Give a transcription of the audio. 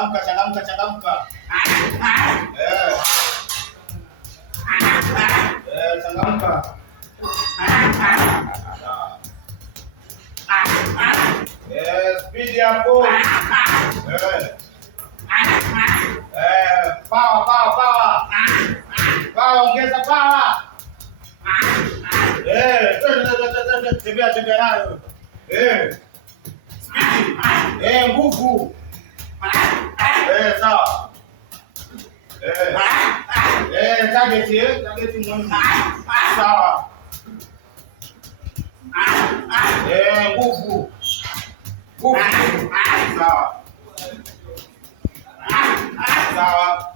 Changamka. Changamka. Speed hapo. Power, ongeza power. Tembea nayo. Nguvu. Sawa. Target muhimu. Sawa. Nguvu. Sawa.